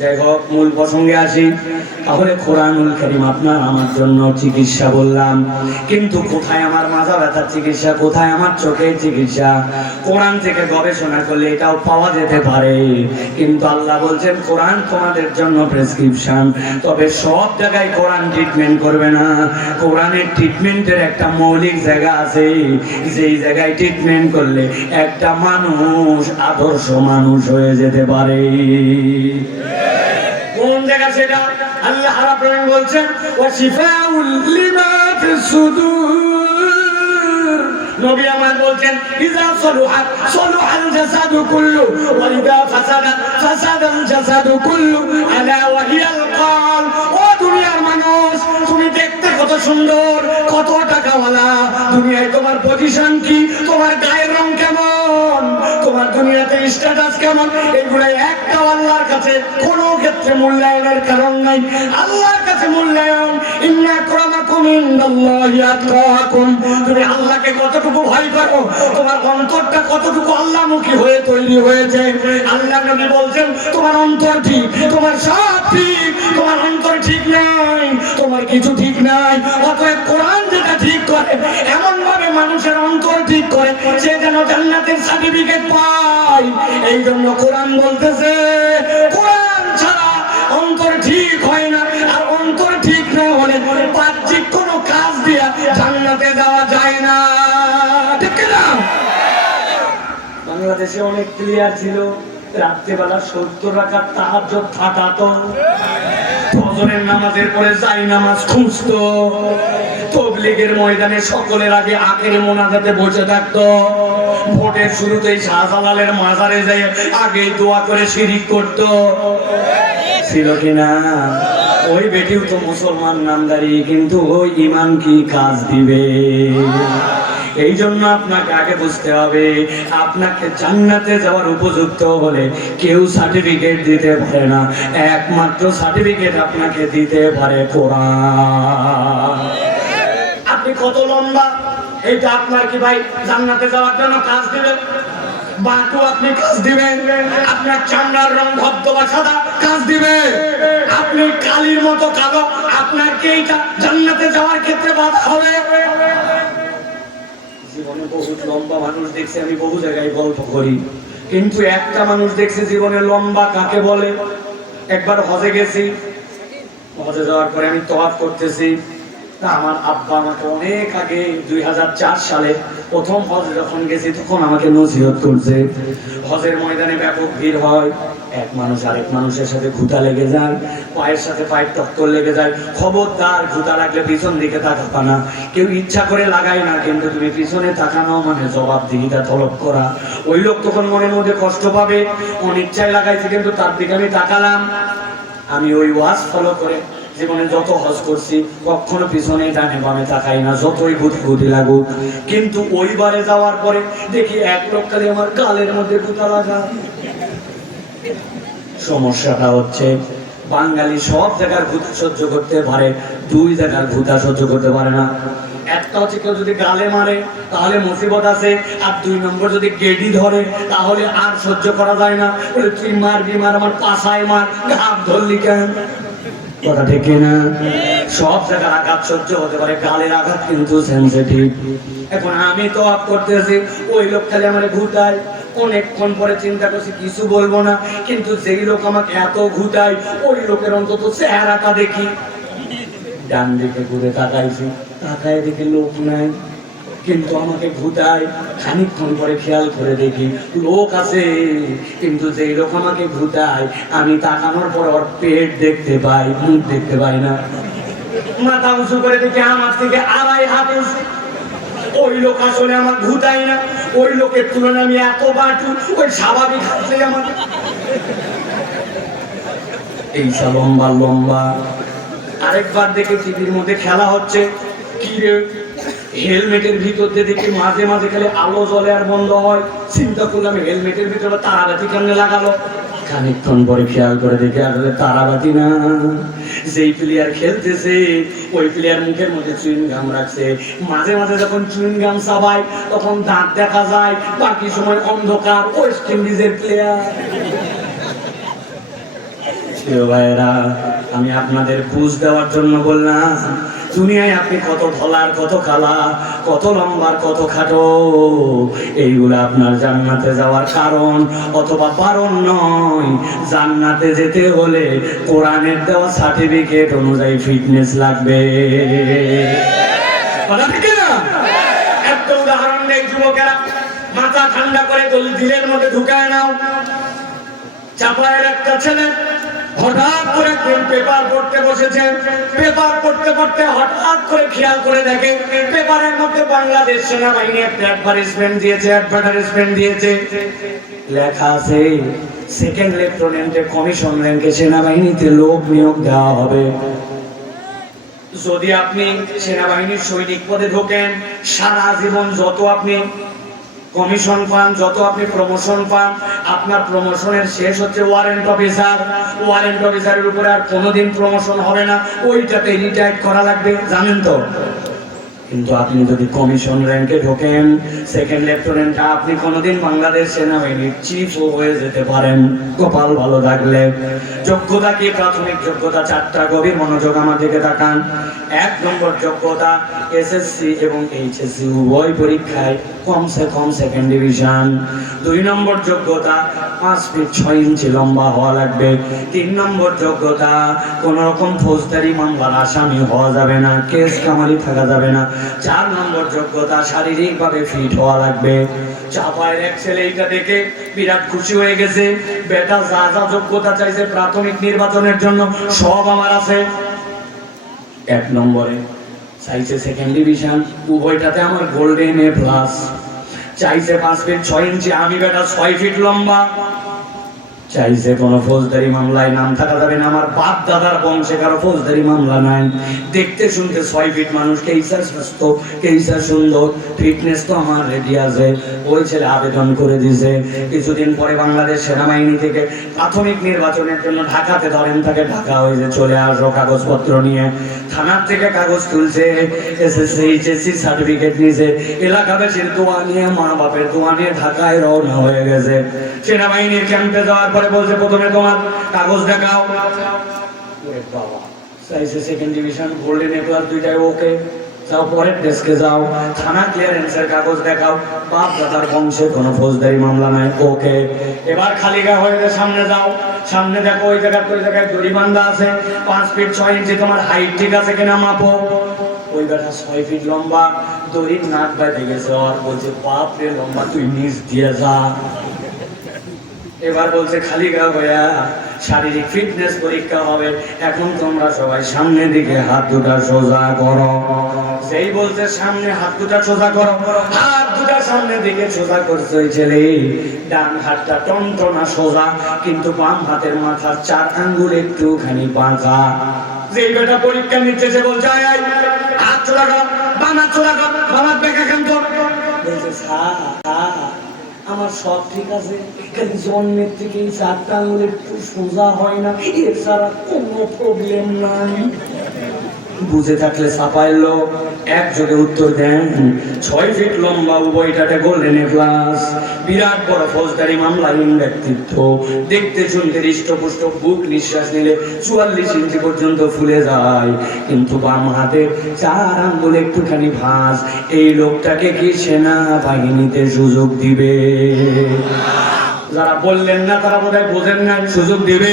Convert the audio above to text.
যাই হোক, মূল প্রসঙ্গে আসি। তাহলে কোরআনুল কারীম আপনার আমার জন্য চিকিৎসা বললাম, কিন্তু কোথায় আমার মাথা ব্যথার চিকিৎসা, কোথায় আমার চোখের চিকিৎসা? কোরআন থেকে গবেষণা করলে এটাও পাওয়া যেতে পারে, কিন্তু আল্লাহ বলছেন কোরআন তোমাদের জন্য প্রেসক্রিপশন। তবে সব জায়গায় কোরআন ট্রিটমেন্ট করবে না। কোরআনের ট্রিটমেন্টের একটা মৌলিক জায়গা আছে, যেই জায়গায় ট্রিটমেন্ট করলে একটা মানুষ আদর্শ মানুষ হয়ে যেতে পারে। কোন জায়গা সেটা? আল্লাহ রাব্বুল আলামিন বলছেন ওয়া শিফাউল লিমা ফিস সুদূর। নবী আমার বলছেন ইযা সালুহাত সালুহাল জাসাদু কুল্লু ওয়া ইযা ফাসাদাত ফাসাদাল জাসাদু কুল্লু আলা ওয়া হিয়াল কলব। ও দুনিয়ার মানুষ, তুমি দেখতে কত সুন্দর, কত টাকাওয়ালা, দুনিয়ায় তোমার পজিশন কি, তোমার গায়ের রং কেমন, তোমার দুনিয়াতে স্ট্যাটাস কেমন, এগুলো একটা আল্লাহর কাছে কোনো ক্ষেত্রে মূল্যায়নের কারণ নাই। আল্লাহর কাছে মূল্যায়ন ইন্না আকরামাকুম ইনদাল্লাহি আতকাকুম। তুমি আল্লাহকে কতটুকু ভয় করো, তোমার অন্তরটা কতটুকু আল্লাহমুখী হয়ে তৈরি হয়েছে। আল্লাহ নবী বলছেন তোমার অন্তর ঠিক, তোমার সব ঠিক, তোমার অন্তর ঠিক নাই, তোমার কিছু ঠিক নাই। অতএব কোরআন যেটা ঠিক করে, এমন ভাবে মানুষের অন্তর ঠিক করে সে যেন জান্নাতের সার্টিফিকেট পায়। এই জন্য কোরআন বলতেছে কোরআন ছাড়া অন্তর ঠিক হয় না, আর অন্তর ঠিক না হলে বাহ্যিক কোনো কাজ দিয়া জান্নাতে যাওয়া যায় না। ঠিক না? বাংলাদেশে অনেক প্লেয়ার ছিল, রাত্রেবেলা 70 রাকাত তাহাজ্জুদ ফাটাতো, ফজরের নামাজের পরে যাই নামাজ খুঁজতো, তাবলীগের ময়দানে সকলের আগে আখেরি মোনাজাতে বসে থাকতো, ভোটের শুরুতেই শাহজালালের মাজারে যেয়ে আগেই দোয়া করে শিরিক করতো। ছিল কিনা? ওই বেটিও তো মুসলমান নামদারি, কিন্তু ওই ইমান কি কাজ দিবে? এই জন্য আপনাকে আগে বুঝতে হবে, আপনাকে জান্নাতে যাওয়ার উপযুক্ত হলে কেউ সার্টিফিকেট দিতে পারে না, একমাত্র সার্টিফিকেট আপনাকে দিতে পারে কোরআন। আপনি কত লম্বা, এইটা আপনার কি ভাই জান্নাতে যাওয়ার জন্য কাজ দিবে? বাটু আপনি কাজ দিবেন, আপনার চামড়ার রং ধবধবা সাদা কাজ দিবে, আপনি কালির মতো কালো, আপনার কি এইটা জান্নাতে যাওয়ার ক্ষেত্রে বাধা হবে? জীবনে বহুত লম্বা মানুষ দেখছি আমি, বহু জায়গায় গল্প করি, কিন্তু একটা মানুষ দেখছি জীবনে লম্বা কাকে বলে। একবার হজে গেছি, হজে যাওয়ার পরে আমি তওয়াফ করতেছি, তা আমার আব্বা আমাকে অনেক আগে 2004 সালে প্রথম হজ যখন গেছি তখন আমাকে নসিহত করছে, হজের ময়দানে ব্যাপক ভিড় হয়, এক মানুষ আরেক মানুষের সাথে ঘুতা লেগে যায়, পায়ের সাথে পায়ের টক্কর লেগে যায়, খবরদার ঘুতা লাগলে পিছন দিকে তাকাবা না। কেউ ইচ্ছা করে লাগায় না, কিন্তু তুমি পিছনে তাকানো মানে জবাবদিহিতা তলব করা। ওই লোক তখন মনের মধ্যে কষ্ট পাবে, অনিচ্ছায় লাগাইছে, কিন্তু তার দিকে আমি তাকালাম। আমি ওই ওয়াজ ফলো করে জীবনে যত হজ করছি কখনো পিছনে ডানে বামে তাকাই না, যতই গুটি লাগুক। কিন্তু ওইবারে যাওয়ার পরে দেখি এক লোক খালি আমার গালের মধ্যে গুতা লাগা। সমস্যাটা হচ্ছে বাঙালি সব জায়গার গুতা সহ্য করতে পারে, দুই জায়গার গুতা সহ্য করতে পারে না। একটা হচ্ছে কেউ যদি গালে মারে তাহলে মুসিবত আছে, আর 2 নম্বর যদি গেডি ধরে তাহলে আর সহ্য করা যায় না। বলে তুই মারবি মার, আমার পাছায় মার, ঘাপ ধরলি কেন? কথা ঠিক না? সব জায়গার আঘাত সহ্য হতে পারে, গালের আঘাত কিন্তু সেনসিটিভ। এখন আমি তো আপ করতেছি, ওই লোক খালি আমার ঘুটায়। অনেকক্ষণ পরে চিন্তা করছি কিছু বলবো না, কিন্তু যেই লোক আমাকে এত ঘুটায় ওই লোকের অন্তত চেহারাটা দেখি। ডান দিকে ঘুরে তাকাইছি, তাকায় দেখি লোক নাই, কিন্তু আমাকে ঘুটায়। খানিকক্ষণ পরে খেয়াল করে দেখি লোক আছে, কিন্তু যেই লোক আমাকে ঘুটায় আমি তাকানোর পর ওর পেট দেখতে পাই, মুখ দেখতে পাই না। মাথা উঁচু করে দেখি আমার থেকে 2.5 হাত উঁচু। ওই লোক আসলে আমার ঘুটাই না, ওই লোকের তুলনায় আমি এত বাটু, ওই স্বাভাবিক হাতে আমার এইসব লম্বা লম্বা। আরেকবার দেখে টিভির মধ্যে খেলা হচ্ছে, কি রে হেলমেটের ভিতর দিয়ে দেখি মাঝে মাঝে খালি আলো জ্বলে আর বন্ধ হয়। চিন্তা করলাম হেলমেটের ভিতরে তারাবাতি কেন লাগালো। খানিকক্ষণ পরে খেয়াল করে দেখে আসলে তারাবাতি না, যেই প্লেয়ার খেলতেছে ওই প্লেয়ার মুখের মধ্যে চুইং গাম রাখছে। মাঝে মাঝে যখন চুইং গাম চাবায় তখন দাঁত দেখা যায়, বাকি সময় অন্ধকার। ওয়েস্ট ইন্ডিজের প্লেয়ার প্রিয় ভাইরা, আমি আপনাদের বুঝ দেওয়ার জন্য বললাম, দুনিয়ায় আপনি কত ধলার, কত কালা, কত লম্বার, কত খাটো, এইগুলো আপনার জান্নাতে যাওয়ার কারণ অথবা বারণ নয়। জান্নাতে যেতে হলে কোরআনের দেওয়া সার্টিফিকেট অনুযায়ী ফিটনেস লাগবে। কথা ঠিক না? একটা উদাহরণ নেই, যুবকেরা মাথা ঠান্ডা করে দিলের মধ্যে ঢুকায় নাও। চাপায়ের একটা ছেলে হঠাৎ করে পেপার পড়তে বসেছে। পেপার পড়তে পড়তে হঠাৎ করে খেয়াল করে দেখে পেপারের মধ্যে বাংলাদেশ সেনাবাহিনী একটা অ্যাডভার্টাইজমেন্ট দিয়েছে। লেখা আছে সেকেন্ড লেফটেন্যান্টে কমিশন র্যাঙ্কে সেনাবাহিনীতে লোক নিয়োগ দেওয়া হবে। যদি আপনি সেনাবাহিনীর সৈনিক পদে ঢোকেন, সারা জীবন যত আপনি কমিশন পান, যত আপনি প্রমোশন পান, আপনার প্রমোশনের শেষ হচ্ছে ওয়ারেন্ট অফিসার। ওয়ারেন্ট অফিসারের উপরে আর কোনোদিন প্রমোশন হবে না, ওইটাতে রিটায়ার করা লাগবে, জানেন তো? কিন্তু আপনি যদি কমিশন র্যাঙ্কে ঢোকেন, সেকেন্ড লেফটেন্যান্ট, আপনি কোনোদিন বাংলাদেশ সেনাবাহিনীর চিফও হয়ে যেতে পারেন, কপাল ভালো থাকলে। যোগ্যতা কি? প্রাথমিক যোগ্যতা চারটা, গভীর মনোযোগ আমার দিকে তাকান। 1 নম্বর যোগ্যতা এসএসসি এবং এইচএসসি উভয় পরীক্ষায় কমসে কম সেকেন্ড ডিভিশন। 2 নম্বর যোগ্যতা 5 ফিট 6 ইঞ্চি লম্বা হওয়া লাগবে। 3 নম্বর যোগ্যতা কোন রকম ফৌজদারি মামলার আসামি হওয়া যাবে না, কেস কামারি থাকা যাবে না। 4 নম্বর যোগ্যতা শারীরিকভাবে ফিট হওয়া লাগবে। চাপায়ের এক ছেলে এইটা দেখে বিরাট খুশি হয়ে গেছে। বেটা যা যা যোগ্যতা চাইছে প্রাথমিক নির্বাচনের জন্য সব আমার আছে। 1 নম্বরে চাইছে সেকেন্ড ডিভিশন, উভয়টাতে আমার গোল্ডেন এ প্লাস। চাইছে 5 ফিট 6 ইঞ্চি, আমি বেটা 6 ফিট লম্বা। চাইছে কোনো ফৌজদারি মামলায় নাম থাকা যাবে না, আমার বাপ দাদার বংশে কারো ফৌজদারি মামলা নাই। দেখতে শুনতে 6 ফিট মানুষ, কেইসা স্বাস্থ্য, কেইসা সুন্দর, ফিটনেস তো আমার রেডি আছে। ওই ছেলে আবেদন করে দিয়েছে। কিছুদিন পরে বাংলাদেশ সেনাবাহিনী থেকে প্রাথমিক নির্বাচনের জন্য ঢাকাতে ধরেন তাকে, ঢাকা হয়েছে চলে আসো কাগজপত্র নিয়ে। থানার থেকে কাগজ তুলছে, এসএসসি এইচএসসি সার্টিফিকেট নিয়েছে, এলাকাবাসীর দোয়া নিয়ে, মা বাপের দোয়া নিয়ে ঢাকায় রওনা হয়ে গেছে। সেনাবাহিনীর ক্যাম্পে যাওয়ার পরে বলছে প্রথমে তোমার কাগজ দেখাও। চাইছে second division, golden A plus, দুইটাই ওকে। যাও পরের ডেস্কে যাও, থানা ক্লিয়ারেন্সের কাগজ দেখাও, বাপ দাদার বংশে কোনো ফৌজদারি মামলা নাই, ওকে। এবার খালি গা হয়ে সামনে যাও, সামনে দেখো ওই জায়গায় দড়িবান্ধা আছে, 5 ফিট 6 ইঞ্চি, তোমার হাইট ঠিক আছে কিনা মাপো। ওই বেটা 6 ফিট লম্বা, দড়ির নাক বেঁধে গেছে। আর বলছে বাপ রে লম্বা, তুই নিচ দিয়ে যা। এবার বলছে খালি গা হইয়া শারীরিক ফিটনেস পরীক্ষা হবে। এখন তোমরা সবাই সামনের দিকে হাত দুটা সোজা করো। সেই বলছে সামনে হাত দুটা সোজা করো, হাত দুটা সামনের দিকে সোজা করছে ওই ছেলে। ডান হাতটা টনটনা সোজা, কিন্তু বাম হাতের মাথার 4 আঙ্গুল একটুখানি বাঁকা। যেই বেটা পরীক্ষা নিচ্ছে সে বলছে হাত চোলা কর, বাম হাত চোলা কর, বাম হাত বেঁকা কেন তোর? বলছে আমার সব ঠিক আছে, খালি জন্মের থেকে 4টা আঙুল একটু সোজা হয় না, এছাড়া কোনো প্রবলেম নাই। বুঝে থাকলে ছাপাইল এক যোগে উত্তর দেন। 6 ফিট লম্বা, উভয়টাতে গোল্ডেন এ প্লাস, বিরাট বড় ফৌজদারি মামলাহীন ব্যক্তিত্ব, দেখতে শুনতে হৃষ্টপুষ্ট, বুক নিঃশ্বাস নিলে 44 ইঞ্চি পর্যন্ত ফুলে যায়, কিন্তু বাম হাতে 4 আঙ্গুল একটুখানি ভাঁজ। এই লোকটাকে কি সেনা বাহিনীতে সুযোগ দিবে? যারা বললেন না তারা বোধহয় বোঝেন না, সুযোগ দিবে।